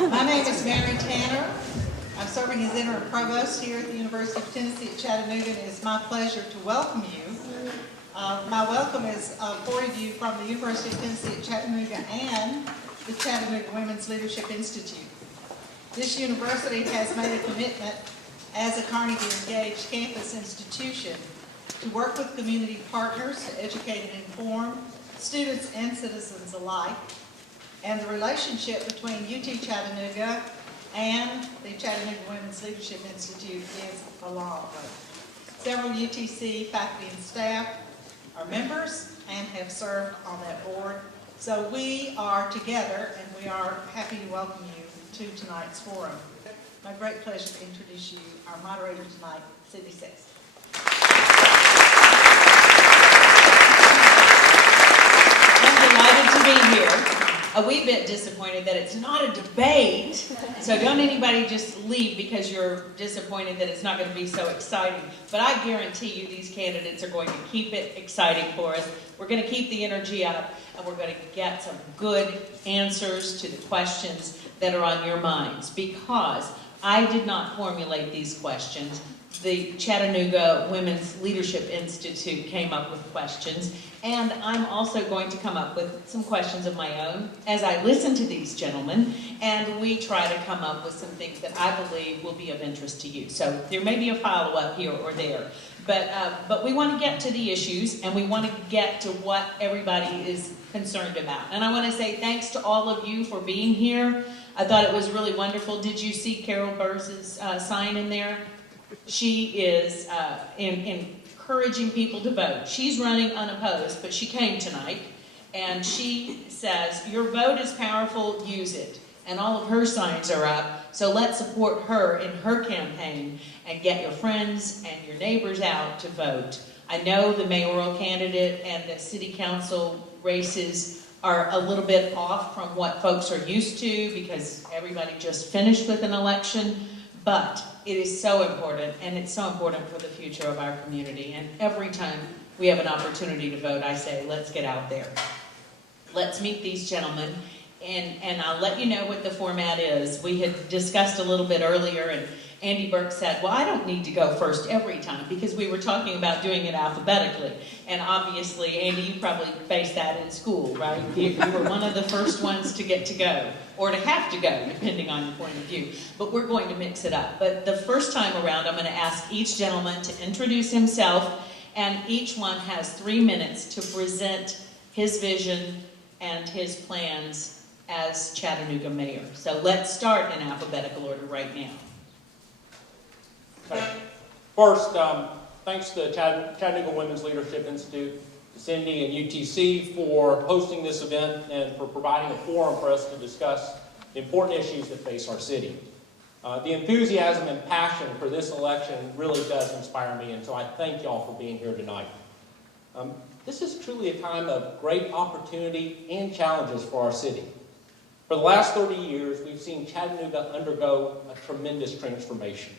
My name is Mary Tanner. I'm serving as interim provost here at the University of Tennessee at Chattanooga, and it is my pleasure to welcome you. My welcome is afforded you from the University of Tennessee at Chattanooga and the Chattanooga Women's Leadership Institute. This university has made a commitment as a Carnegie Engaged campus institution to work with community partners to educate and inform students and citizens alike. And the relationship between UT Chattanooga and the Chattanooga Women's Leadership Institute is a long one. Several UTC faculty and staff are members and have served on that board. So we are together, and we are happy to welcome you to tonight's forum. My great pleasure to introduce you, our moderator tonight, Sydney Sexton. I'm delighted to be here. A wee bit disappointed that it's not a debate, so don't anybody just leave because you're disappointed that it's not going to be so exciting. But I guarantee you these candidates are going to keep it exciting for us. We're going to keep the energy up, and we're going to get some good answers to the questions that are on your minds, because I did not formulate these questions. The Chattanooga Women's Leadership Institute came up with questions, and I'm also going to come up with some questions of my own as I listen to these gentlemen, and we try to come up with some things that I believe will be of interest to you. So there may be a follow-up here or there, but we want to get to the issues, and we want to get to what everybody is concerned about. And I want to say thanks to all of you for being here. I thought it was really wonderful. Did you see Carol Burrs's sign in there? She is encouraging people to vote. She's running unopposed, but she came tonight, and she says, your vote is powerful, use it. And all of her signs are up, so let's support her in her campaign and get your friends and your neighbors out to vote. I know the mayoral candidate and the city council races are a little bit off from what folks are used to because everybody just finished with an election, but it is so important, and it's so important for the future of our community. And every time we have an opportunity to vote, I say, let's get out there. Let's meet these gentlemen, and I'll let you know what the format is. We had discussed a little bit earlier, and Andy Burke said, well, I don't need to go first every time, because we were talking about doing it alphabetically. And obviously, Andy, you probably faced that in school, right? You were one of the first ones to get to go, or to have to go, depending on your point of view. But we're going to mix it up. But the first time around, I'm going to ask each gentleman to introduce himself, and each one has 3 minutes to present his vision and his plans as Chattanooga mayor. So let's start in alphabetical order right now. First, thanks to the Chattanooga Women's Leadership Institute, to Cindy and UTC for hosting this event and for providing a forum for us to discuss the important issues that face our city. The enthusiasm and passion for this election really does inspire me, and so I thank y'all for being here tonight. This is truly a time of great opportunity and challenges for our city. For the last 30 years, we've seen Chattanooga undergo a tremendous transformation.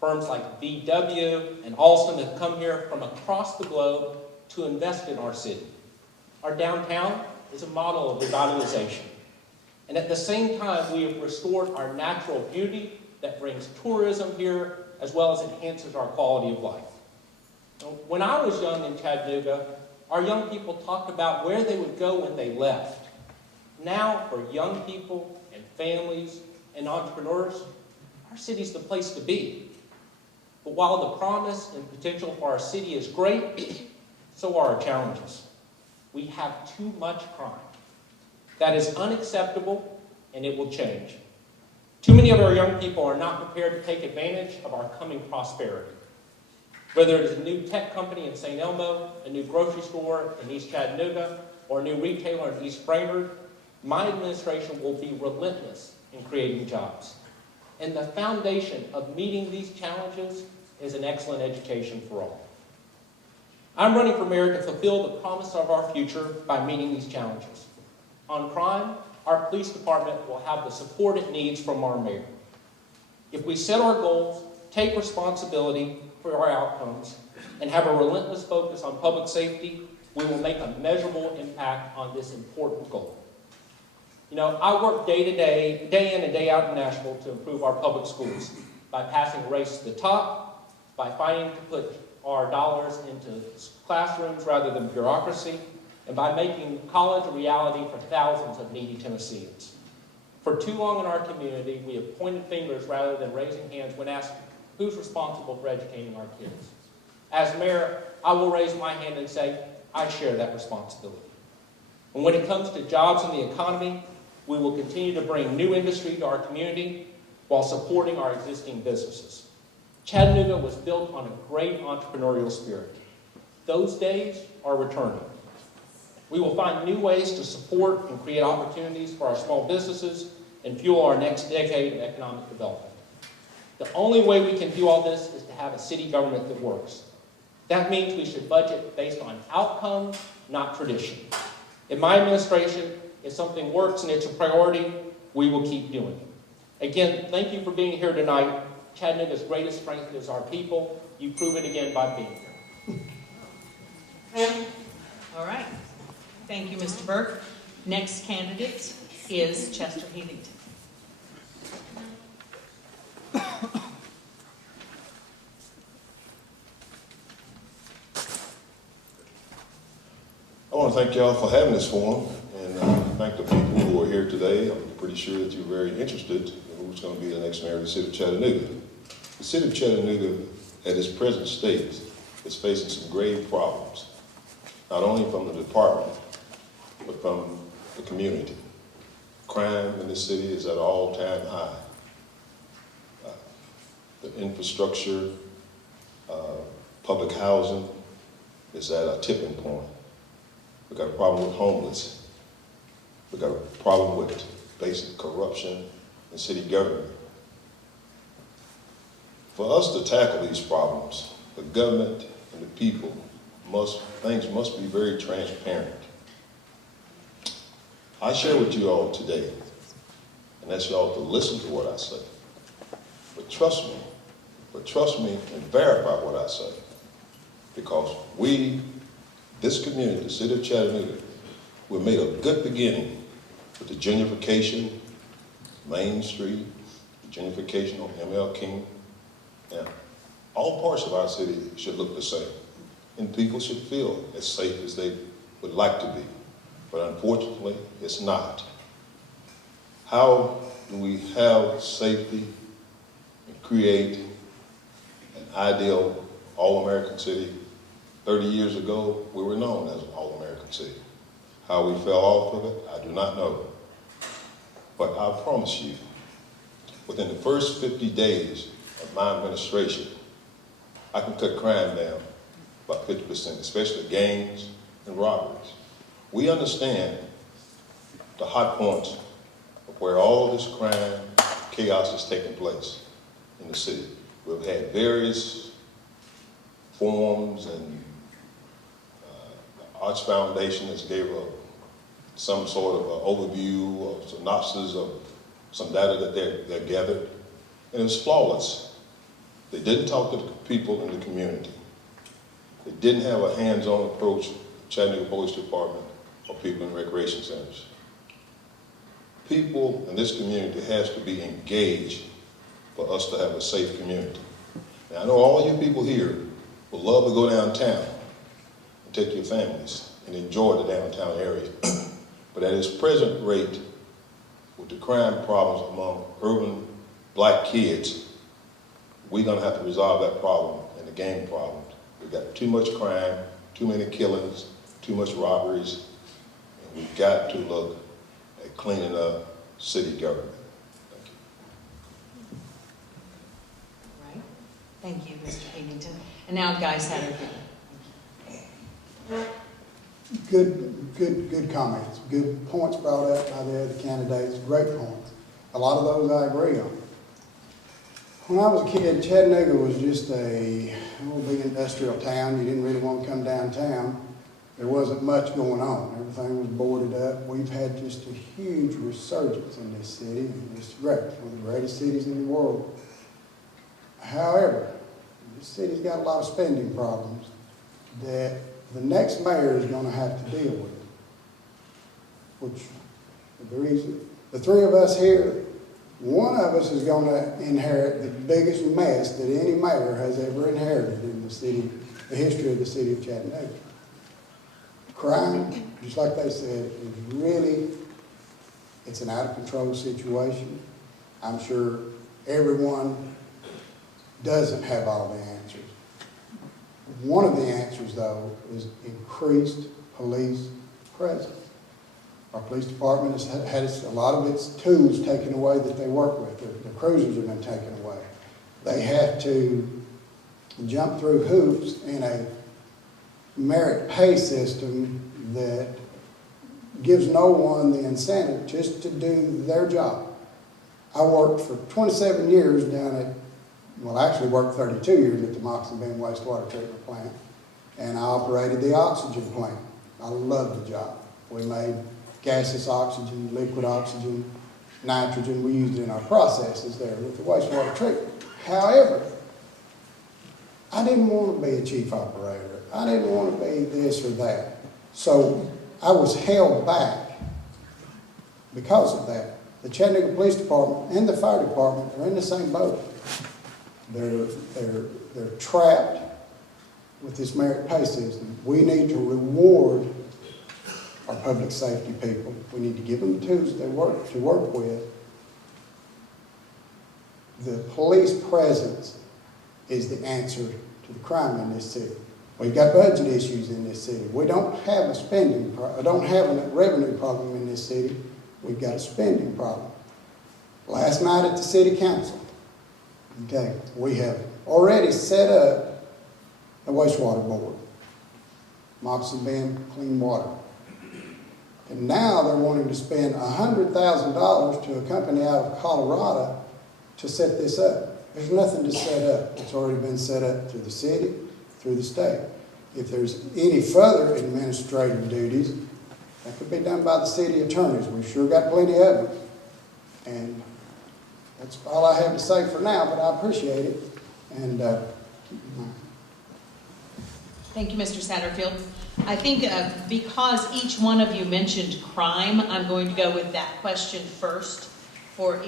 Firms like VW and Alstom have come here from across the globe to invest in our city. Our downtown is a model of revitalization. And at the same time, we have restored our natural beauty that brings tourism here, as well as enhances our quality of life. When I was young in Chattanooga, our young people talked about where they would go when they left. Now, for young people and families and entrepreneurs, our city's the place to be. But while the promise and potential for our city is great, so are our challenges. We have too much crime. That is unacceptable, and it will change. Too many of our young people are not prepared to take advantage of our coming prosperity. Whether it is a new tech company in St. Elmo, a new grocery store in East Chattanooga, or a new retailer in East Brainerd, my administration will be relentless in creating jobs. And the foundation of meeting these challenges is an excellent education for all. I'm running for mayor to fulfill the promise of our future by meeting these challenges. On crime, our police department will have the support it needs from our mayor. If we set our goals, take responsibility for our outcomes, and have a relentless focus on public safety, we will make a measurable impact on this important goal. You know, I work day to day, day in and day out in Nashville to improve our public schools by passing a race to the top, by fighting to put our dollars into classrooms rather than bureaucracy, and by making college a reality for thousands of needy Tennesseans. For too long in our community, we have pointed fingers rather than raising hands when asked who's responsible for educating our kids. As mayor, I will raise my hand and say, I share that responsibility. And when it comes to jobs and the economy, we will continue to bring new industry to our community while supporting our existing businesses. Chattanooga was built on a great entrepreneurial spirit. Those days are returning. We will find new ways to support and create opportunities for our small businesses and fuel our next decade of economic development. The only way we can do all this is to have a city government that works. That means we should budget based on outcomes, not tradition. In my administration, if something works and it's a priority, we will keep doing it. Again, thank you for being here tonight. Chattanooga's greatest strength is our people. You prove it again by being here. All right. Thank you, Mr. Burke. Next candidate is Chester Heathington. I want to thank y'all for having this forum, and thank the people who are here today. I'm pretty sure that you're very interested in who's going to be the next mayor of the city of Chattanooga. The city of Chattanooga, at its present state, is facing some grave problems, not only from the department, but from the community. Crime in this city is at an all-time high. The infrastructure, public housing is at a tipping point. We've got a problem with homeless. We've got a problem with basic corruption in city government. For us to tackle these problems, the government and the people things must be very transparent. I share with you all today, and that's y'all to listen to what I say. But trust me and verify what I say. Because this community, the city of Chattanooga, we made a good beginning with the gentrification, Main Street, the gentrification on ML King. And all parts of our city should look the same. And people should feel as safe as they would like to be. But unfortunately, it's not. How do we have safety and create an ideal all-American city? 30 years ago, we were known as an all-American city. How we fell off of it, I do not know. But I promise you, within the first 50 days of my administration, I can cut crime down by 50%, especially gangs and robberies. We understand the hot points of where all this crime, chaos is taking place in the city. We've had various forums, and the Arts Foundation has gave some sort of overview or synopsis of some data that they gathered, and it was flawless. They didn't talk to the people in the community. They didn't have a hands-on approach to Chattanooga Police Department or people in recreation centers. People in this community has to be engaged for us to have a safe community. Now, I know all you people here would love to go downtown and take your families and enjoy the downtown area. But at its present rate, with the crime problems among urban black kids, we're gonna have to resolve that problem and the gang problems. We've got too much crime, too many killings, too much robberies, and we've got to look at cleaning up city government. Thank you. Right. Thank you, Mr. Heathington. And now Guy Satterfield. Good comments. Good points brought up by the other candidates. Great points. A lot of those I agree on. When I was a kid, Chattanooga was just a big industrial town. You didn't really want to come downtown. There wasn't much going on. Everything was boarded up. We've had just a huge resurgence in this city. And it's great. One of the greatest cities in the world. However, this city's got a lot of spending problems that the next mayor is going to have to deal with, which The three of us here, one of us is going to inherit the biggest mess that any mayor has ever inherited in the history of the city of Chattanooga. Crime, just like they said, is really, it's an out-of-control situation. I'm sure everyone doesn't have all the answers. One of the answers, though, is increased police presence. Our police department has had a lot of its tools taken away that they work with. The cruisers have been taken away. They have to jump through hoops in a merit pay system that gives no one the incentive just to do their job. I worked for 27 years down at, well, I actually worked 32 years at the Moxie Bean wastewater treatment plant, and I operated the oxygen plant. I loved the job. We made gaseous oxygen, liquid oxygen, nitrogen. We used it in our processes there with the wastewater treatment. However, I didn't want to be a chief operator. I didn't want to be this or that. So I was held back because of that. The Chattanooga Police Department and the fire department are in the same boat. They're trapped with this merit pay system. We need to reward our public safety people. We need to give them the tools to work with. The police presence is the answer to the crime in this city. We've got budget issues in this city. We don't have a revenue problem in this city. We've got a spending problem. Last night at the city council, okay, we have already set up a wastewater board, Moxie Bean Clean Water. And now they're wanting to spend $100,000 to a company out of Colorado to set this up. There's nothing to set up. It's already been set up through the city, through the state. If there's any further administrative duties, that could be done by the city attorneys. We've sure got plenty of them. And that's all I have to say for now, but I appreciate it. And Thank you, Mr. Satterfield. I think because each one of you mentioned crime, I'm going to go with that question first for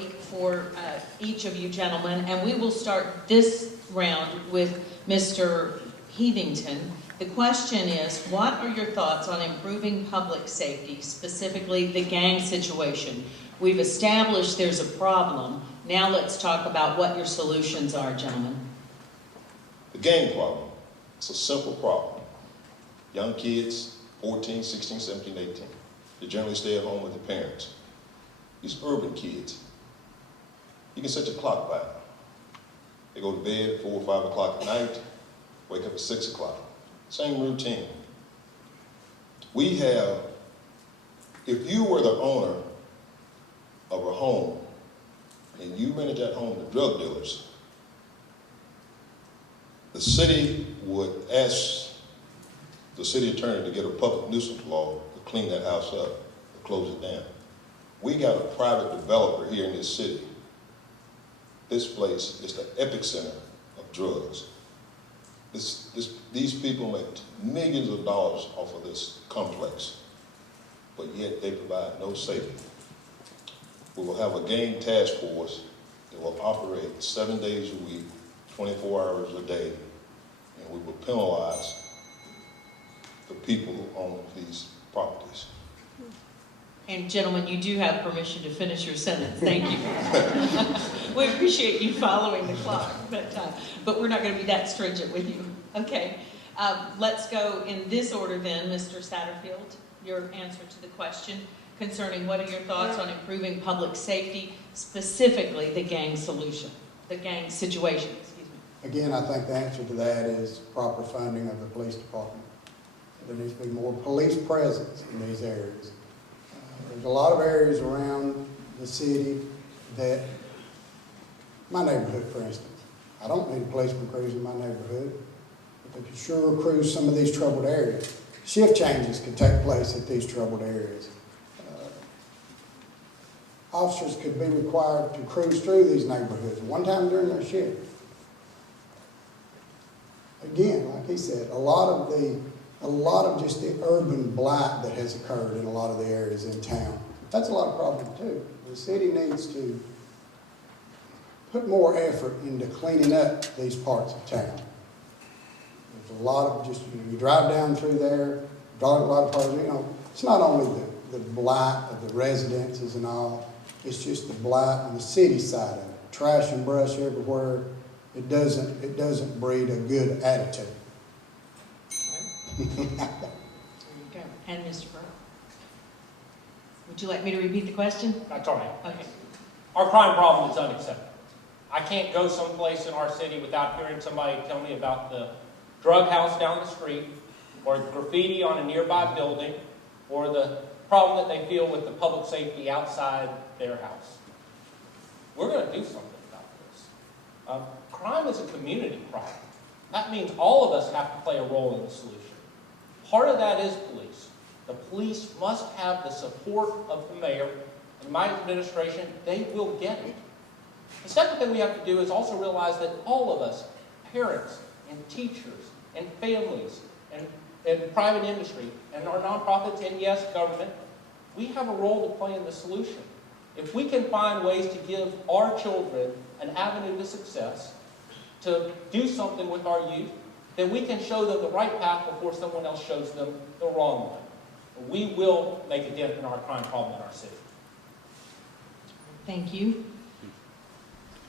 each of you gentlemen. And we will start this round with Mr. Heathington. The question is, what are your thoughts on improving public safety, specifically the gang situation? We've established there's a problem. Now let's talk about what your solutions are, gentlemen. The gang problem, it's a simple problem. Young kids, 14, 16, 17, 18, they generally stay at home with their parents. These urban kids, you can set your clock by them. They go to bed at 4 or 5 o'clock at night, wake up at 6 o'clock. Same routine. We have, if you were the owner of a home and you rented that home to drug dealers, the city would ask the city attorney to get a public nuisance law to clean that house up, to close it down. We got a private developer here in this city. This place is the epicenter of drugs. These people make millions of dollars off of this complex, but yet they provide no safety. We will have a gang task force that will operate 7 days a week, 24 hours a day, and we will penalize the people who own these properties. And gentlemen, you do have permission to finish your sentence. Thank you. We appreciate you following the clock, but we're not going to be that stringent with you. Okay, let's go in this order then, Mr. Satterfield, your answer to the question concerning what are your thoughts on improving public safety, specifically the gang situation, excuse me. again, I think the answer to that is proper funding of the police department. There needs to be more police presence in these areas. There's a lot of areas around the city that, my neighborhood for instance, I don't need a policeman cruise in my neighborhood, but they could sure cruise some of these troubled areas. Shift changes could take place at these troubled areas. Officers could be required to cruise through these neighborhoods one time during their shift. Again, like he said, a lot of just the urban blight that has occurred in a lot of the areas in town That's a lot of problem too. The city needs to put more effort into cleaning up these parts of town. There's a lot of just, you drive down through there, drive a lot of parts, it's not only the blight of the residences and all, it's just the blight on the city side of it. Trash and brush everywhere. It doesn't breed a good attitude. There you go. And Mr. Burke. Would you like me to repeat the question? That's all right. Okay. Our crime problem is unacceptable. I can't go someplace in our city without hearing somebody tell me about the drug house down the street, or graffiti on a nearby building, or the problem that they feel with the public safety outside their house. We're going to do something about this. Crime is a community problem. That means all of us have to play a role in the solution. Part of that is police. The police must have the support of the mayor and my administration. They will get it. The second thing we have to do is also realize that all of us, parents and teachers and families and private industry and our nonprofits and yes, government, we have a role to play in the solution. If we can find ways to give our children an avenue to success, to do something with our youth, then we can show them the right path before someone else shows them the wrong one. We will make a dent in our crime problem in our city. Thank you.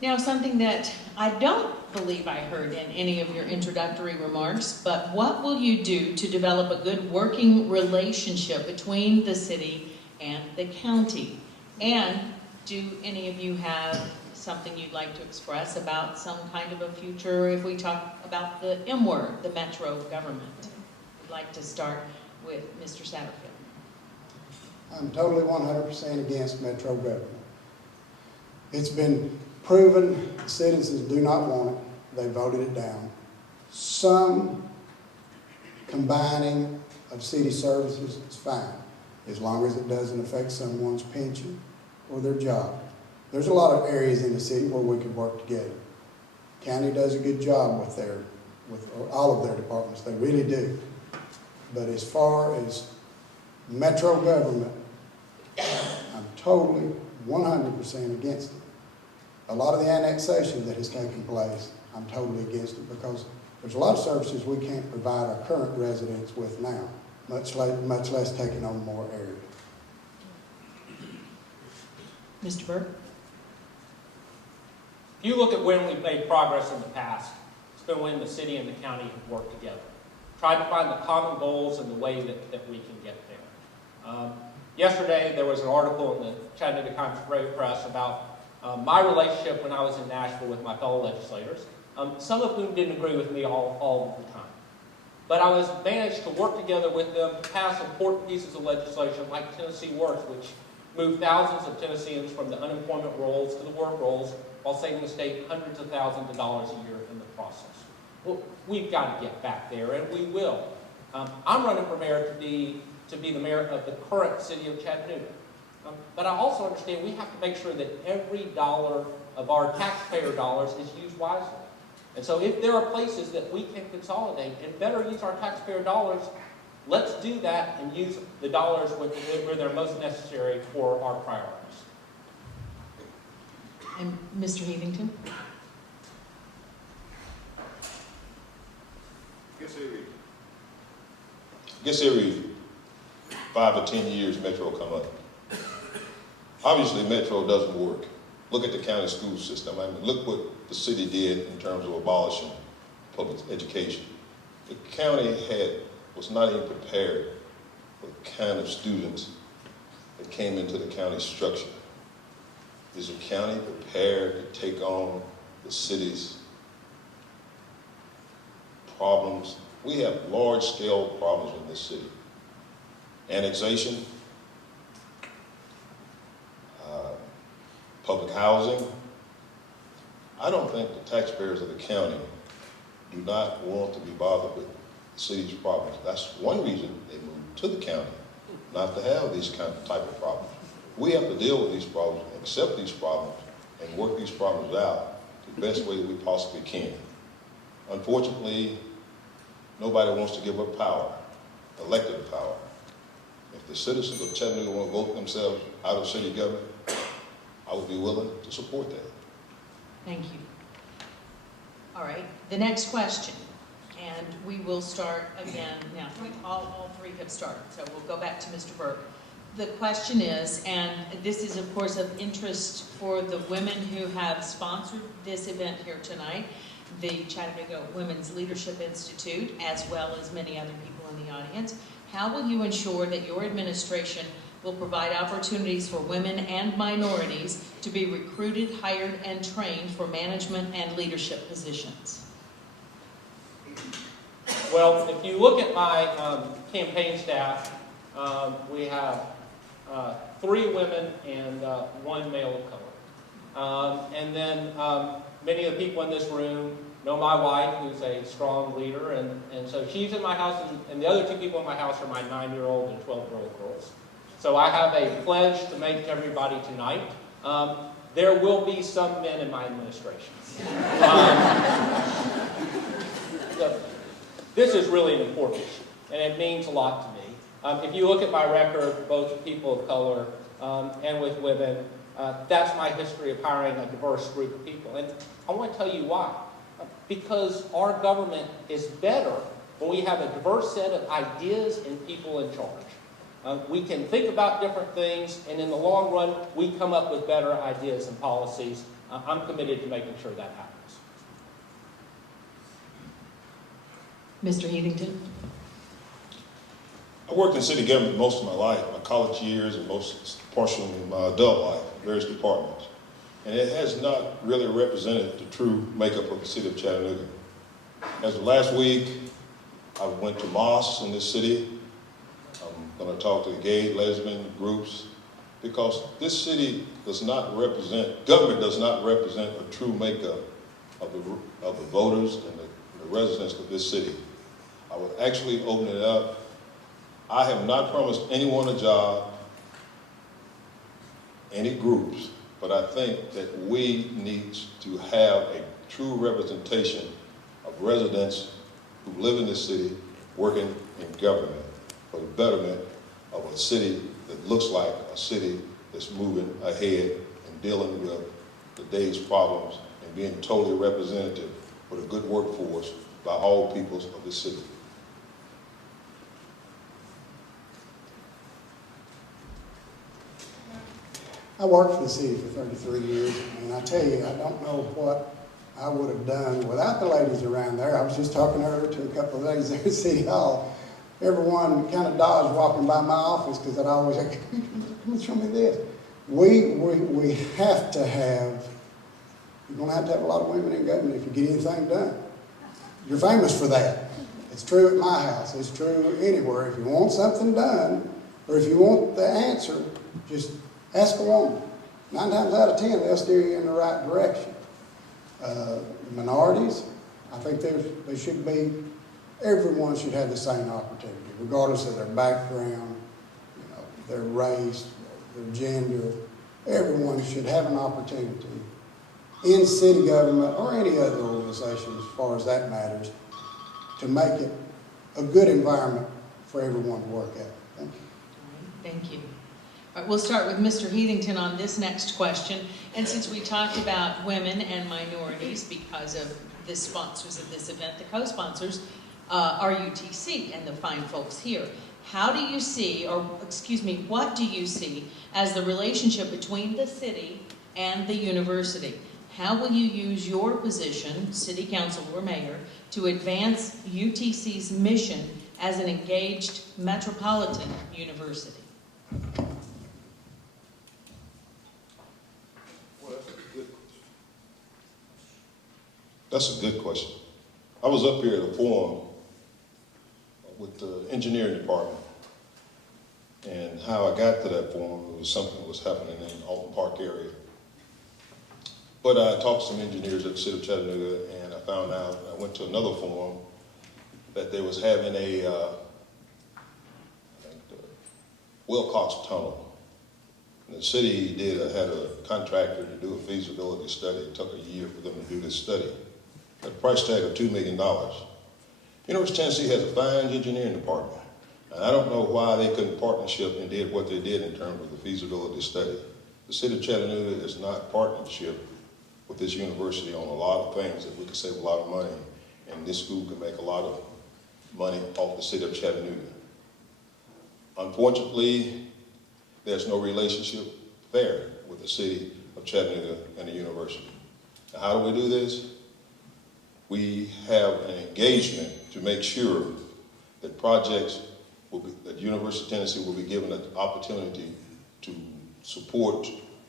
Now, something that I don't believe I heard in any of your introductory remarks, but what will you do to develop a good working relationship between the city and the county? And do any of you have something you'd like to express about some kind of a future, if we talk about the M word, the metro government? I'd like to start with Mr. Satterfield. I'm totally 100% against metro government. It's been proven the citizens do not want it. They voted it down. Some combining of city services is fine, as long as it doesn't affect someone's pension or their job. There's a lot of areas in the city where we could work together. County does a good job with all of their departments. They really do. But as far as metro government, I'm totally 100% against it. A lot of the annexation that has taken place, I'm totally against it, because there's a lot of services we can't provide our current residents with now, much less taking on more area. Mr. Burke? If you look at when we've made progress in the past, it's been when the city and the county have worked together. Tried to find the common goals and the way that we can get there. Yesterday, there was an article in the Cattanooga Times-Press about my relationship when I was in Nashville with my fellow legislators, some of whom didn't agree with me all of the time. But I was managed to work together with them to pass important pieces of legislation like Tennessee Works, which moved thousands of Tennesseans from the unemployment rolls to the work rolls while saving the state hundreds of thousands of dollars a year in the process. Well, we've got to get back there, and we will. I'm running for mayor to be the mayor of the current city of Chattanooga. But I also understand we have to make sure that every dollar of our taxpayer dollars is used wisely. And so if there are places that we can consolidate and better use our taxpayer dollars, let's do that and use the dollars where they're most necessary for our priorities. And Mr. Heathington? Guess every 5 to 10 years, Metro will come up. Obviously, Metro doesn't work. Look at the county school system. I mean, look what the city did in terms of abolishing public education. The county was not even prepared for the kind of students that came into the county structure. Is the county prepared to take on the city's problems? We have large-scale problems in this city. Annexation, public housing. I don't think the taxpayers of the county do not want to be bothered with the city's problems. That's one reason they moved to the county, not to have these type of problems. We have to deal with these problems, accept these problems, and work these problems out the best way that we possibly can. Unfortunately, nobody wants to give up power, elected power. If the citizens of Chattanooga want to vote themselves out of city government, I would be willing to support that. Thank you. All right, the next question, and we will start again now. All three have started, so we'll go back to Mr. Burke. The question is, and this is of course of interest for the women who have sponsored this event here tonight, the Chattanooga Women's Leadership Institute, as well as many other people in the audience. How will you ensure that your administration will provide opportunities for women and minorities to be recruited, hired, and trained for management and leadership positions? Well, if you look at my campaign staff, we have 3 women and 1 male of color. And then many of the people in this room know my wife, who's a strong leader, and so she's in my house, and the other 2 people in my house are my 9-year-old and 12-year-old girls. So I have a pledge to make to everybody tonight. There will be some men in my administration. This is really an important issue, and it means a lot to me. If you look at my record, both with people of color and with women, that's my history of hiring a diverse group of people. And I want to tell you why. Because our government is better when we have a diverse set of ideas and people in charge. We can think about different things, and in the long run, we come up with better ideas and policies. I'm committed to making sure that happens. Mr. Heathington? I worked in city government most of my life, my college years and most portion of my adult life, various departments. And it has not really represented the true makeup of the city of Chattanooga. As of last week, I went to mosques in this city. I'm going to talk to the gay, lesbian groups, because this city does not represent, government does not represent a true makeup of the voters and the residents of this city. I would actually open it up. I have not promised anyone a job, any groups, but I think that we need to have a true representation of residents who live in this city, working in government for the betterment of a city that looks like a city that's moving ahead and dealing with the day's problems and being totally representative with a good workforce by all peoples of this city. I worked for the city for 33 years, and I tell you, I don't know what I would have done without the ladies around there. I was just talking earlier to a couple of ladies there at City Hall. Everyone kind of dodged walking by my office because I'd always say, come and show me this. We have to have, you're going to have a lot of women in government if you get anything done. You're famous for that. It's true at my house. It's true anywhere. If you want something done, or if you want the answer, just ask a woman. 9 times out of 10, they'll steer you in the right direction. Minorities, I think they should be, everyone should have the same opportunity, regardless of their background, their race, their gender. Everyone should have an opportunity in city government or any other organization, as far as that matters, to make it a good environment for everyone to work at. Thank you. Thank you. All right, we'll start with Mr. Heathington on this next question. And since we talked about women and minorities because of the sponsors of this event, the co-sponsors are UTC and the fine folks here. How do you see, or excuse me, what do you see as the relationship between the city and the university? How will you use your position, city council or mayor, to advance UTC's mission as an engaged metropolitan university? That's a good question. I was up here at a forum with the engineering department, and how I got to that forum was something that was happening in Alton Park area. But I talked to some engineers at the city of Chattanooga, and I found out, I went to another forum, that they was having a Wilcox Tunnel. And the city had a contractor to do a feasibility study. It took a year for them to do this study. At a price tag of $2 million. University of Tennessee has a fine engineering department. And I don't know why they couldn't partnership and did what they did in terms of the feasibility study. The city of Chattanooga is not partnership with this university on a lot of things that we could save a lot of money, and this school can make a lot of money off the city of Chattanooga. Unfortunately, there's no relationship there with the city of Chattanooga and the university. Now, how do we do this? We have an engagement to make sure that projects that University of Tennessee will be given an opportunity to support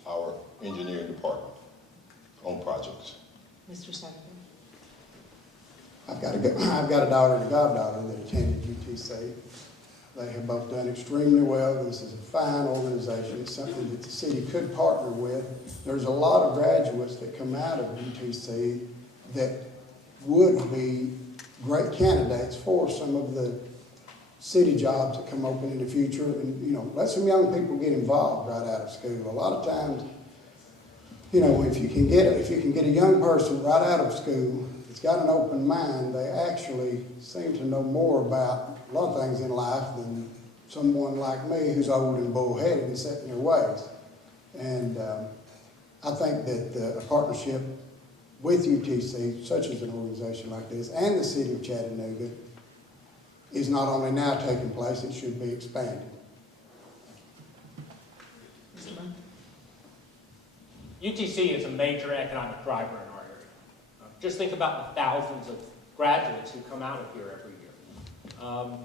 our engineering department on projects. Mr. Satterfield. I've got a daughter and a goddaughter that attended UTC. They have both done extremely well. This is a fine organization. It's something that the city could partner with. There's a lot of graduates that come out of UTC that would be great candidates for some of the city jobs that come open in the future. And, you know, let some young people get involved right out of school. A lot of times, you know, if you can get a young person right out of school that's got an open mind, they actually seem to know more about a lot of things in life than someone like me who's old and bullheaded and set in their ways. And I think that a partnership with UTC, such as an organization like this, and the city of Chattanooga, is not only now taking place, it should be expanded. Mr. Brown. UTC is a major economic driver in our area. Just think about the thousands of graduates who come out of here every year.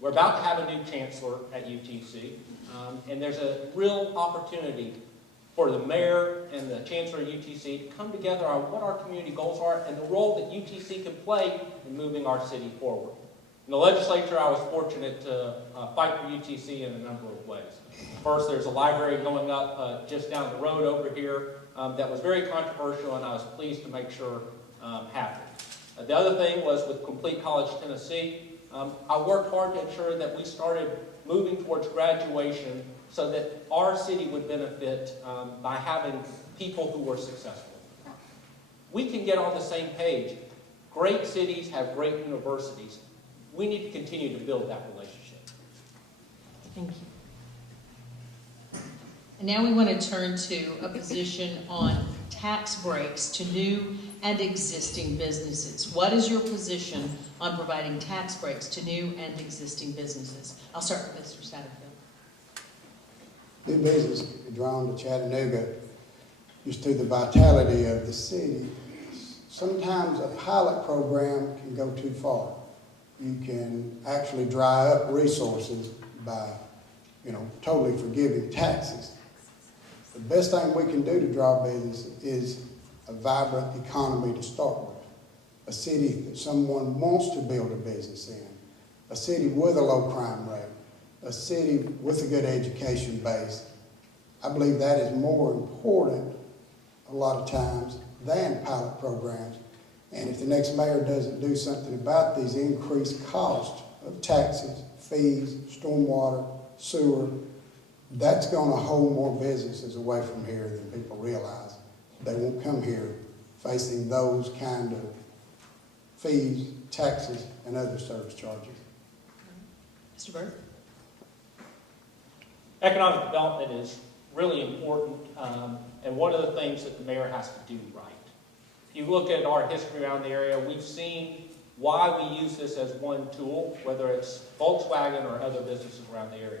We're about to have a new chancellor at UTC, and there's a real opportunity for the mayor and the chancellor of UTC to come together on what our community goals are and the role that UTC can play in moving our city forward. In the legislature, I was fortunate to fight for UTC in a number of ways. First, there's a library going up just down the road over here that was very controversial, and I was pleased to make sure happened. The other thing was with Complete College Tennessee, I worked hard to ensure that we started moving towards graduation so that our city would benefit by having people who were successful. We can get on the same page. Great cities have great universities. We need to continue to build that relationship. Thank you. And now we want to turn to a position on tax breaks to new and existing businesses. What is your position on providing tax breaks to new and existing businesses? I'll start with Mr. Satterfield. New business can be drawn to Chattanooga just through the vitality of the city. Sometimes a pilot program can go too far. You can actually dry up resources by, you know, totally forgiving taxes. The best thing we can do to draw business is a vibrant economy to start with. A city that someone wants to build a business in. A city with a low crime rate. A city with a good education base. I believe that is more important a lot of times than pilot programs. And if the next mayor doesn't do something about these increased costs of taxes, fees, stormwater, sewer, that's going to hold more businesses away from here than people realize. They won't come here facing those kind of fees, taxes, and other service charges. Mr. Byrd? Economic development is really important, and one of the things that the mayor has to do right. If you look at our history around the area, we've seen why we use this as one tool, whether it's Volkswagen or other businesses around the area.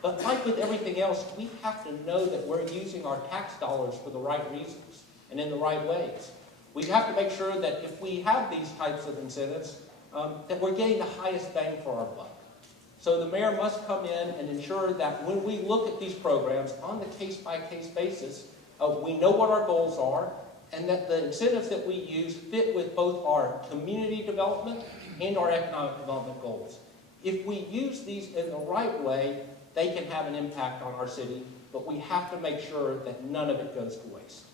But like with everything else, we have to know that we're using our tax dollars for the right reasons and in the right ways. We have to make sure that if we have these types of incentives, that we're getting the highest bang for our buck. So the mayor must come in and ensure that when we look at these programs on the case-by-case basis, we know what our goals are, and that the incentives that we use fit with both our community development and our economic development goals. If we use these in the right way, they can have an impact on our city, but we have to make sure that none of it goes to waste.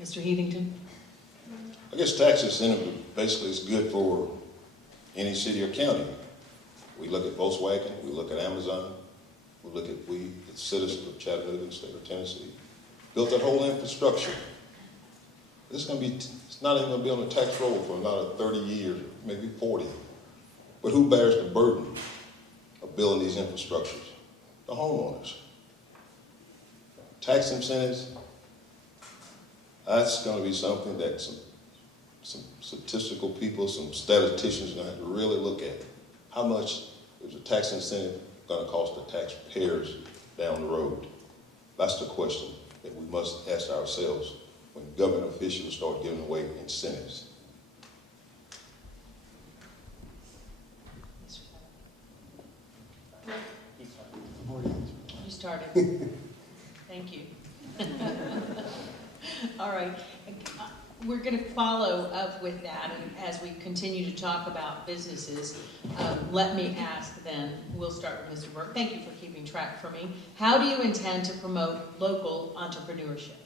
Mr. Heathington? I guess tax incentive basically is good for any city or county. We look at Volkswagen, we look at Amazon, the citizens of Chattanooga and state of Tennessee, built that whole infrastructure. It's not even going to be on the tax roll for another 30 years, maybe 40. But who bears the burden of building these infrastructures? The homeowners. Tax incentives, that's going to be something that some statistical people, some statisticians are going to have to really look at. How much is a tax incentive going to cost the taxpayers down the road? That's the question that we must ask ourselves when government officials start giving away incentives. You started. Thank you. All right. We're going to follow up with that, and as we continue to talk about businesses, let me ask then, we'll start with Mr. Burke. Thank you for keeping track for me. How do you intend to promote local entrepreneurship?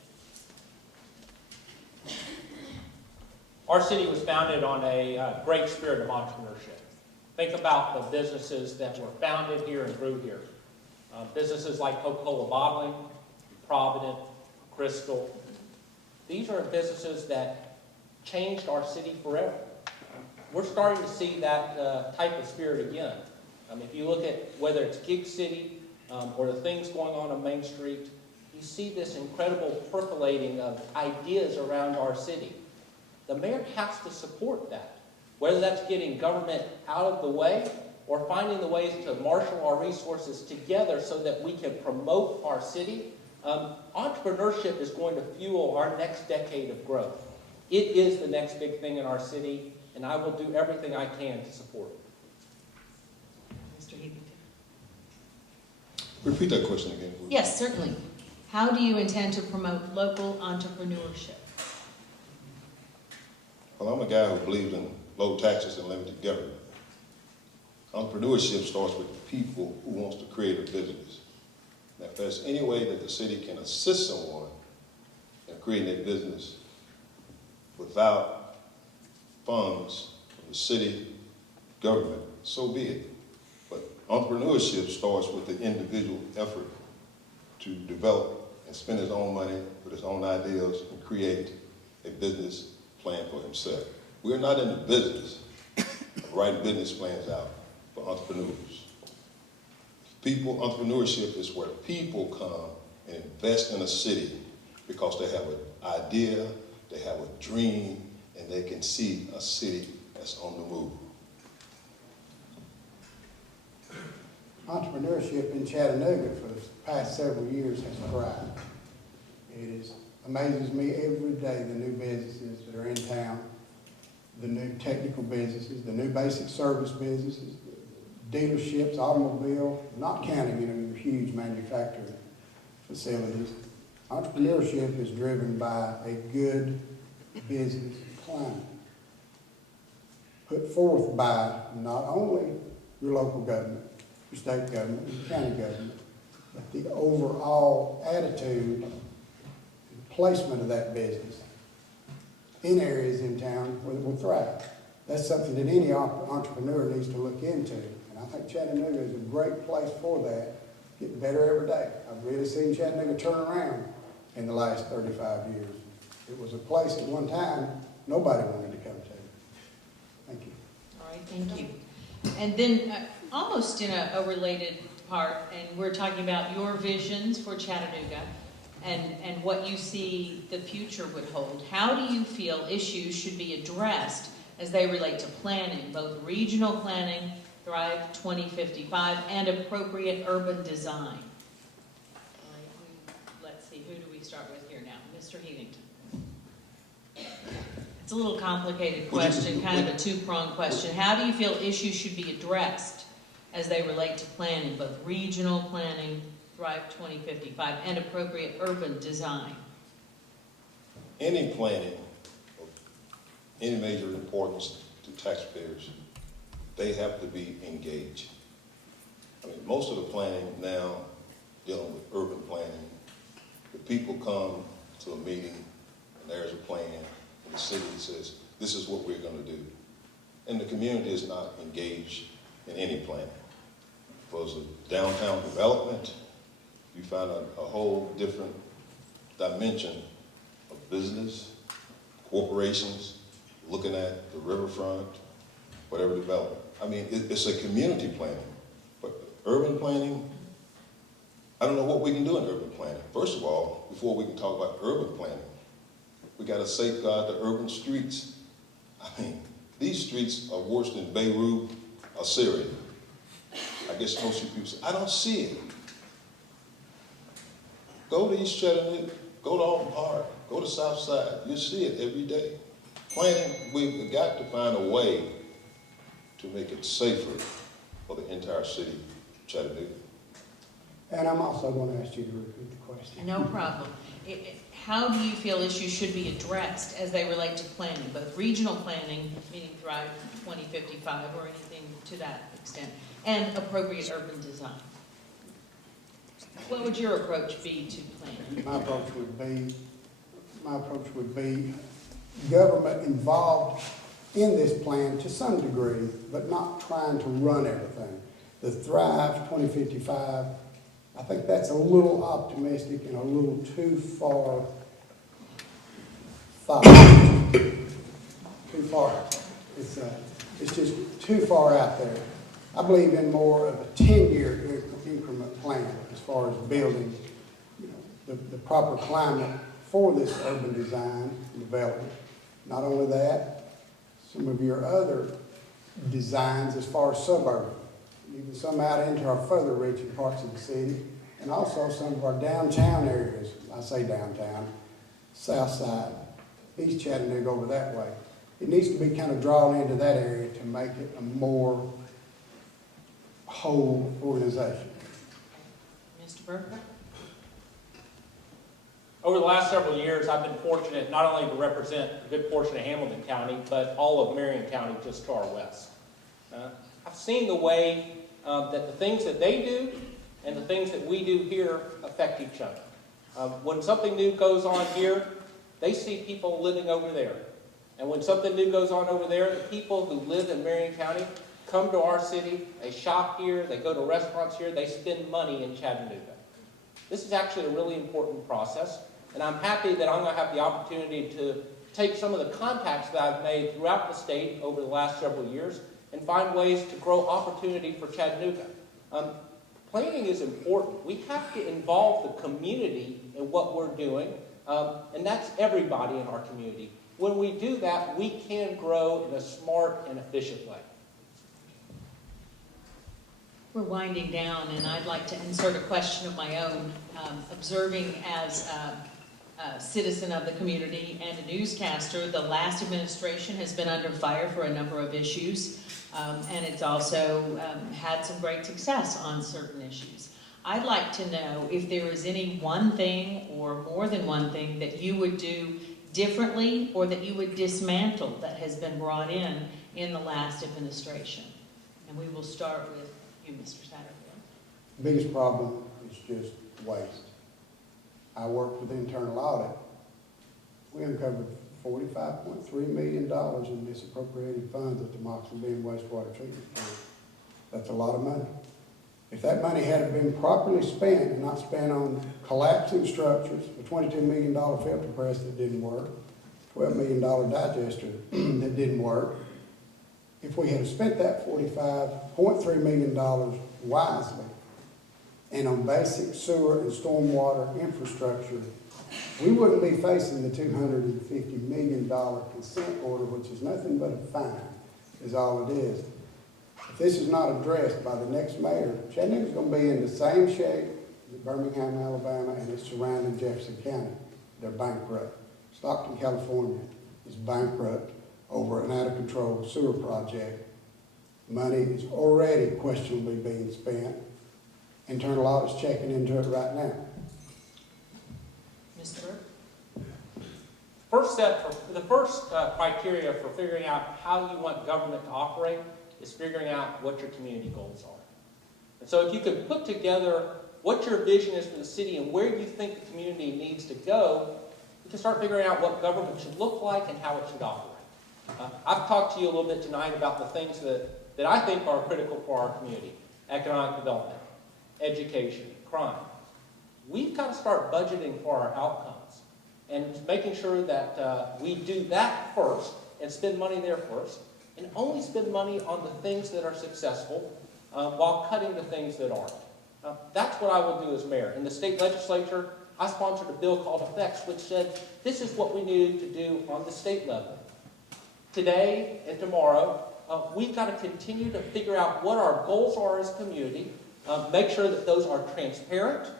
Our city was founded on a great spirit of entrepreneurship. Think about the businesses that were founded here and grew here. Businesses like Coca-Cola Bottling, Provident, Crystal. These are businesses that changed our city forever. We're starting to see that type of spirit again. If you look at whether it's Gig City or the things going on Main Street, you see this incredible percolating of ideas around our city. The mayor has to support that, whether that's getting government out of the way or finding the ways to marshal our resources together so that we can promote our city. Entrepreneurship is going to fuel our next decade of growth. It is the next big thing in our city, and I will do everything I can to support it. Mr. Heathington. Repeat that question again, please. Yes, certainly. How do you intend to promote local entrepreneurship? Well, I'm a guy who believes in low taxes and limited government. Entrepreneurship starts with the people who wants to create a business. Now, if there's any way that the city can assist someone in creating a business without funds from the city government, so be it. But entrepreneurship starts with the individual effort to develop and spend his own money with his own ideas and create a business plan for himself. We're not in the business of writing business plans out for entrepreneurs. Entrepreneurship is where people come and invest in a city because they have an idea, they have a dream, and they can see a city that's on the move. Entrepreneurship in Chattanooga for the past several years has thrived. It amazes me every day, the new businesses that are in town, the new technical businesses, the new basic service businesses, dealerships, automobile, not counting your huge manufacturing facilities. Entrepreneurship is driven by a good business climate, put forth by not only your local government, your state government, your county government, but the overall attitude and placement of that business in areas in town where it will thrive. That's something that any entrepreneur needs to look into. And I think Chattanooga is a great place for that, getting better every day. I've really seen Chattanooga turn around in the last 35 years. It was a place at one time nobody wanted to come to. Thank you. All right, thank you. And then almost in a related part, and we're talking about your visions for Chattanooga and what you see the future would hold. How do you feel issues should be addressed as they relate to planning, both regional planning, Thrive 2055, and appropriate urban design? All right, let's see, who do we start with here now? Mr. Heathington. It's a little complicated question, kind of a two-pronged question. How do you feel issues should be addressed as they relate to planning, both regional planning, Thrive 2055, and appropriate urban design? Any planning of any major importance to taxpayers, they have to be engaged. Most of the planning now dealing with urban planning, the people come to a meeting and there's a plan and the city says, this is what we're going to do. And the community is not engaged in any planning. For the downtown development, you find a whole different dimension of business, corporations, looking at the riverfront, whatever development. I mean, it's a community planning, but urban planning, I don't know what we can do in urban planning. First of all, before we can talk about urban planning, we got to safeguard the urban streets. I mean, these streets are worse than Beirut or Syria. I guess most of you people say, I don't see it. Go to East Chattanooga, go to Alton Park, go to South Side. You see it every day. Planning, we've got to find a way to make it safer for the entire city of Chattanooga. And I'm also going to ask you to repeat the question. No problem. How do you feel issues should be addressed as they relate to planning, both regional planning, meaning Thrive 2055 or anything to that extent, and appropriate urban design? What would your approach be to planning? My approach would be government involved in this plan to some degree, but not trying to run everything. The Thrive 2055, I think that's a little optimistic and a little too far thought. Too far. It's just too far out there. I believe in more of a 10-year increment plan as far as building, the proper climate for this urban design and development. Not only that, some of your other designs as far as suburban, even some out into our further reaching parts of the city, and also some of our downtown areas. I say downtown, South Side, East Chattanooga over that way. It needs to be kind of drawn into that area to make it a more whole organization. Mr. Burke? Over the last several years, I've been fortunate not only to represent a good portion of Hamilton County, but all of Marion County just to our west. I've seen the way that the things that they do and the things that we do here affect each other. When something new goes on here, they see people living over there. And when something new goes on over there, the people who live in Marion County come to our city, they shop here, they go to restaurants here, they spend money in Chattanooga. This is actually a really important process, and I'm happy that I'm going to have the opportunity to take some of the contacts that I've made throughout the state over the last several years and find ways to grow opportunity for Chattanooga. Planning is important. We have to involve the community in what we're doing, and that's everybody in our community. When we do that, we can grow in a smart and efficient way. We're winding down, and I'd like to insert a question of my own. Observing as a citizen of the community and a newscaster, the last administration has been under fire for a number of issues, and it's also had some great success on certain issues. I'd like to know if there is any one thing or more than one thing that you would do differently or that you would dismantle that has been brought in the last administration. And we will start with you, Mr. Satterfield. The biggest problem is just waste. I worked with internal audit. We uncovered $45.3 million in misappropriated funds at the Moxley Bend wastewater treatment plant. That's a lot of money. If that money had been properly spent and not spent on collapsing structures, a $22 million filter press that didn't work, $12 million digester that didn't work, if we had spent that $45.3 million wisely and on basic sewer and stormwater infrastructure, we wouldn't be facing the $250 million consent order, which is nothing but a fine, is all it is. If this is not addressed by the next mayor, Chattanooga's going to be in the same shape that Birmingham, Alabama, and its surrounding Jefferson County. They're bankrupt. Stockton, California is bankrupt over an out-of-control sewer project. Money is already questionably being spent. Internal audit's checking into it right now. Mr. Burke? The first criteria for figuring out how you want government to operate is figuring out what your community goals are. And so if you could put together what your vision is for the city and where you think the community needs to go, you can start figuring out what government should look like and how it should operate. I've talked to you a little bit tonight about the things that I think are critical for our community: economic development, education, crime. We've got to start budgeting for our outcomes and making sure that we do that first and spend money there first. and only spend money on the things that are successful while cutting the things that aren't. That's what I will do as mayor. In the state legislature, I sponsored a bill called Effects, which said this is what we needed to do on the state level. Today and tomorrow, we've got to continue to figure out what our goals are as a community, make sure that those are transparent,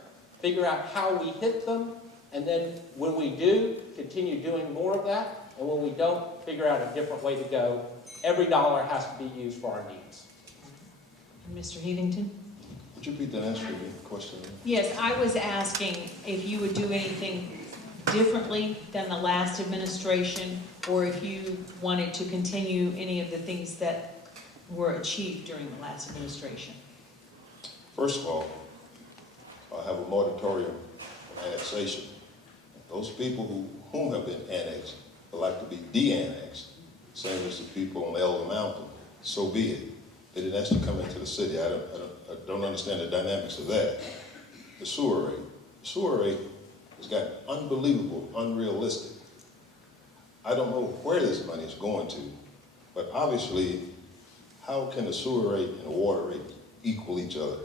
figure out how we hit them, and then when we do, continue doing more of that, and when we don't, figure out a different way to go. Every dollar has to be used for our needs. And Mr. Heathington? Would you repeat that answer to the question? Yes, I was asking if you would do anything differently than the last administration, or if you wanted to continue any of the things that were achieved during the last administration. First of all, I have a moratorium on annexation. Those people whom have been annexed would like to be de-annexed, same as the people on Elder Mountain, so be it. They didn't actually come into the city. I don't understand the dynamics of that. The sewer rate. The sewer rate has gotten unbelievable, unrealistic. I don't know where this money is going to, but obviously, how can the sewer rate and the water rate equal each other?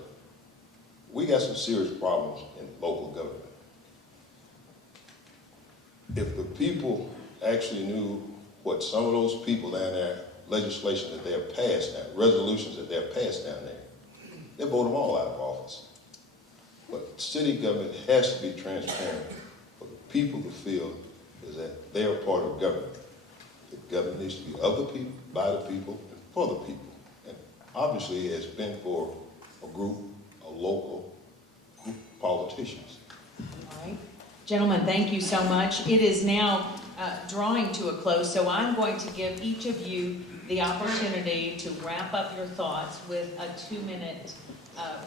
We got some serious problems in local government. If the people actually knew what some of those people down there, legislation that they have passed down, resolutions that they have passed down there, they vote them all out of office. But city government has to be transparent for the people to feel is that they are part of government. The government needs to be of the people, by the people, and for the people. And obviously it has been for a group, a local group of politicians. All right. Gentlemen, thank you so much. It is now drawing to a close, so I'm going to give each of you the opportunity to wrap up your thoughts with a 2-minute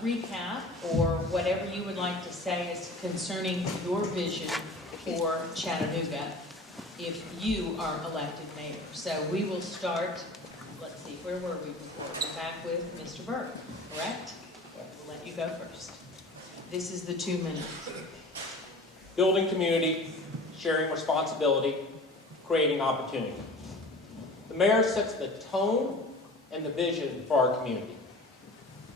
recap or whatever you would like to say is concerning your vision for Chattanooga if you are elected mayor. So we will start, let's see, where were we before? We're back with Mr. Burke, correct? We'll let you go first. This is the 2 minutes. Building community, sharing responsibility, creating opportunity. The mayor sets the tone and the vision for our community.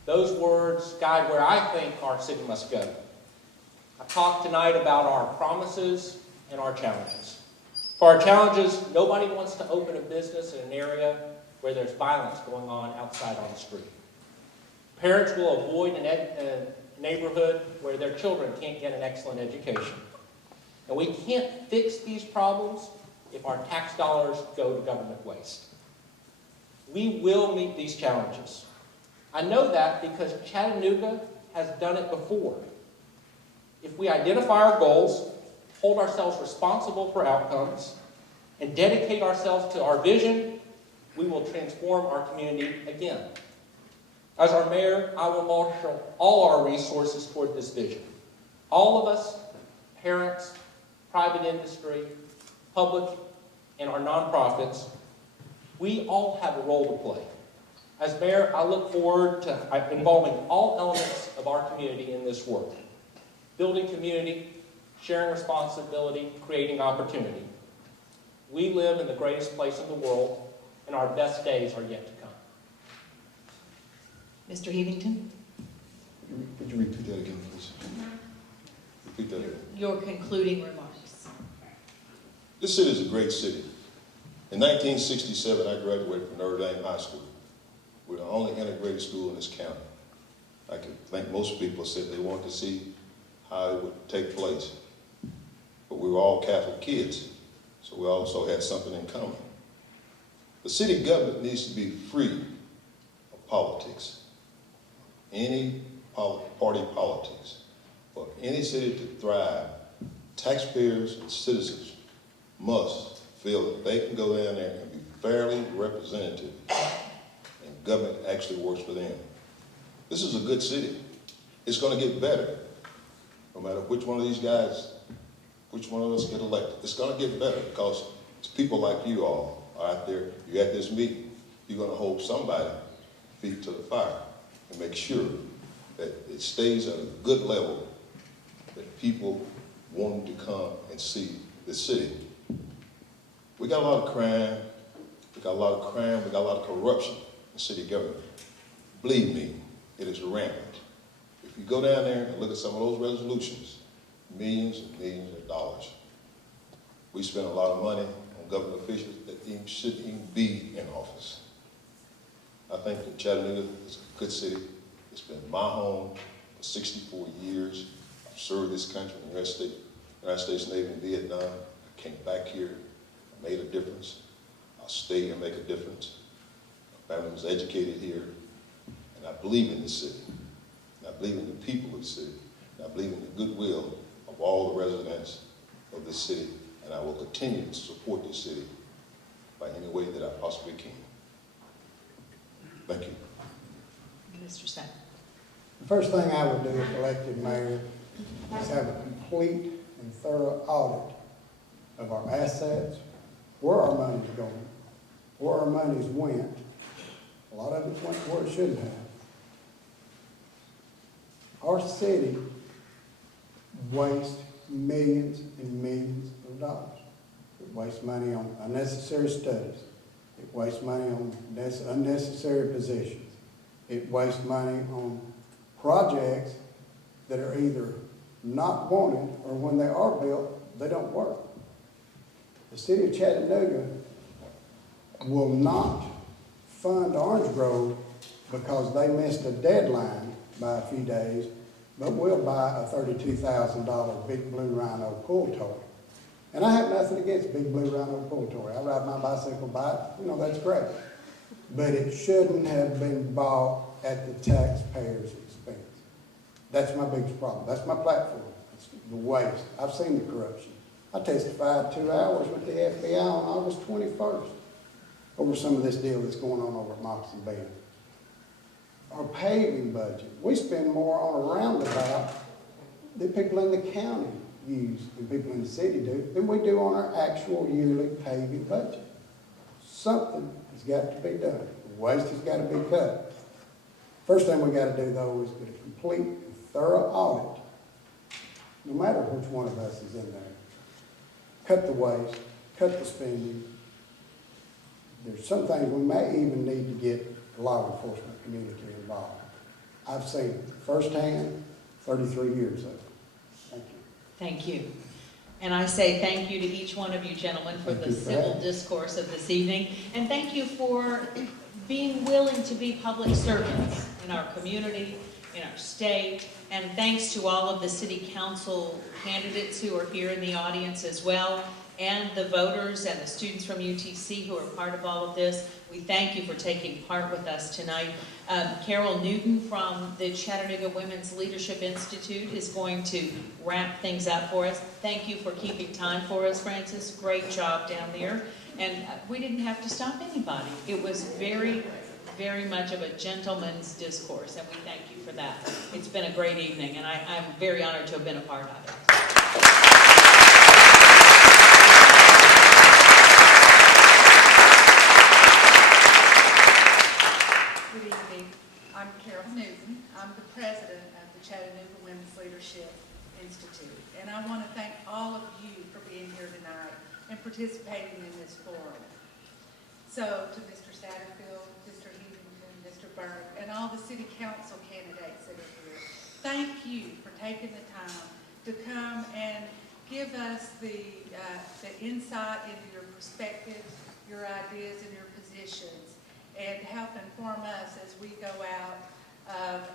Those words guide where I think our city must go. I talked tonight about our promises and our challenges. For our challenges, nobody wants to open a business in an area where there's violence going on outside on the street. Parents will avoid a neighborhood where their children can't get an excellent education. And we can't fix these problems if our tax dollars go to government waste. We will meet these challenges. I know that because Chattanooga has done it before. If we identify our goals, hold ourselves responsible for outcomes, and dedicate ourselves to our vision, we will transform our community again. As our mayor, I will marshal all our resources toward this vision. All of us, parents, private industry, public, and our nonprofits, we all have a role to play. As mayor, I look forward to involving all elements of our community in this work. Building community, sharing responsibility, creating opportunity. We live in the greatest place in the world, and our best days are yet to come. Mr. Heathington? Would you repeat that again, please? Repeat that again. Your concluding remarks. This city is a great city. In 1967, I graduated from Notre Dame High School. We're the only integrated school in this county. I think most people said they wanted to see how it would take place. But we were all Catholic kids, so we also had something in common. The city government needs to be free of politics, any party politics. For any city to thrive, taxpayers and citizens must feel that they can go down there and be fairly representative, and government actually works for them. This is a good city. It's going to get better, no matter which one of these guys, which one of us get elected. It's going to get better because it's people like you all are out there. You're at this meeting. You're going to hold somebody feet to the fire and make sure that it stays at a good level, that people want to come and see the city. We got a lot of crime, We got a lot of crime, we got a lot of corruption in city government. Believe me, it is rampant. If you go down there and look at some of those resolutions, millions and millions of dollars. We spend a lot of money on government officials that shouldn't even be in office. I think that Chattanooga is a good city. It's been my home for 64 years. I've served this country in the United States Navy in Vietnam. I came back here, I made a difference. I'll stay and make a difference. My family was educated here, and I believe in this city. And I believe in the people of the city. And I believe in the goodwill of all the residents of this city, and I will continue to support this city by any way that I possibly can. Thank you. Mr. Sapp. The first thing I would do if elected mayor is have a complete and thorough audit of our assets, where our money's going, where our money's went. A lot of it went where it shouldn't have. Our city wastes millions and millions of dollars. It wastes money on unnecessary studies. It wastes money on unnecessary positions. It wastes money on projects that are either not wanted or when they are built, they don't work. The city of Chattanooga will not fund Orange Grove because they missed a deadline by a few days, but we'll buy a $32,000 Big Blue Rhino pool toy. And I have nothing against Big Blue Rhino pool toy. I ride my bicycle by it, you know, that's great. But it shouldn't have been bought at the taxpayer's expense. That's my biggest problem. That's my platform. It's the waste. I've seen the corruption. I testified 2 hours with the FBI on August 21st over some of this deal that's going on over at Moccasin Bend. Our paving budget, we spend more on a roundabout that people in the county use and people in the city do than we do on our actual yearly paving budget. Something has got to be done. The waste has got to be cut. First thing we got to do, though, is get a complete and thorough audit, no matter which one of us is in there. Cut the waste, cut the spending. There's some things we may even need to get the law enforcement community involved. I've seen it firsthand, 33 years of it. Thank you. Thank you. And I say thank you to each one of you gentlemen for the civil discourse of this evening. And thank you for being willing to be public servants in our community, in our state. And thanks to all of the city council candidates who are here in the audience as well, and the voters and the students from UTC who are part of all of this. We thank you for taking part with us tonight. Carol Newton from the Chattanooga Women's Leadership Institute is going to wrap things up for us. Thank you for keeping time for us, Francis. Great job down there. And we didn't have to stop anybody. It was very, very much of a gentleman's discourse, and we thank you for that. It's been a great evening, and I'm very honored to have been a part of it. Good evening. I'm Carol Newton. I'm the president of the Chattanooga Women's Leadership Institute. And I want to thank all of you for being here tonight and participating in this forum. So to Mr. Satterfield, Mr. Heathington, Mr. Burke, and all the city council candidates that are here, thank you for taking the time to come and give us the insight into your perspectives, your ideas, and your positions, and help inform us as we go out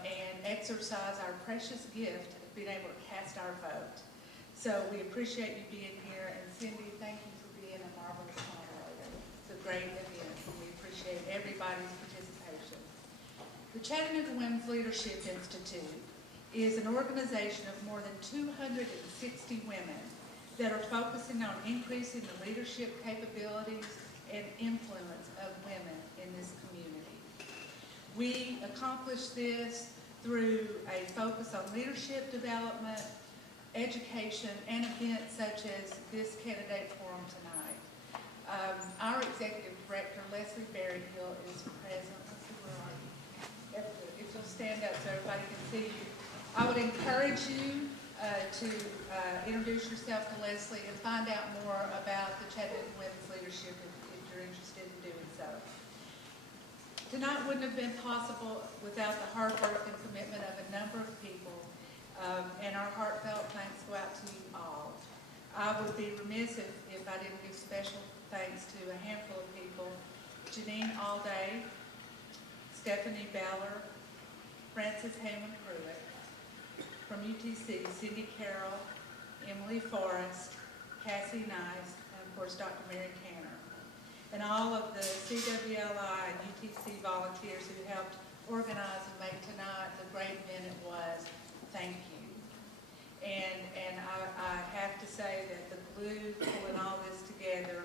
and exercise our precious gift of being able to cast our vote. So we appreciate you being here, and Cindy, thank you for being a marvelous moderator. It's a great event, and we appreciate everybody's participation. The Chattanooga Women's Leadership Institute is an organization of more than 260 women that are focusing on increasing the leadership capabilities and influence of women in this community. We accomplish this through a focus on leadership development, education, and events such as this candidate forum tonight. Our executive director, Leslie Berryhill, is present. Leslie, where are you? If you'll stand up so everybody can see you. I would encourage you to introduce yourself to Leslie and find out more about the Chattanooga Women's Leadership if you're you're interested in doing so. Tonight wouldn't have been possible without the hard work and commitment of a number of people, and our heartfelt thanks go out to you all. I would be remiss if I didn't give special thanks to a handful of people: Janine Alday, Stephanie Baller, Frances Hammond Pruitt, from UTC, Cindy Carroll, Emily Forrest, Cassie Nice, and of course Dr. Mary Canner. And all of the CWLI and UTC volunteers who helped organize and make tonight the great event it was, thank you. And I have to say that the glue pulling all this together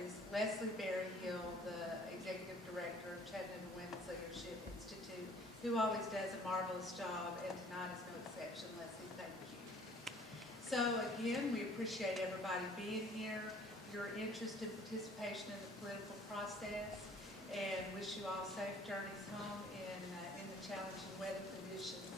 is Leslie Berryhill, the Executive Director of Cattanooga Women's Leadership Institute, who always does a marvelous job, and tonight is no exception. Leslie, thank you. So again, we appreciate everybody being here, your interest and participation in the political process, and wish you all safe journeys home in the challenging weather conditions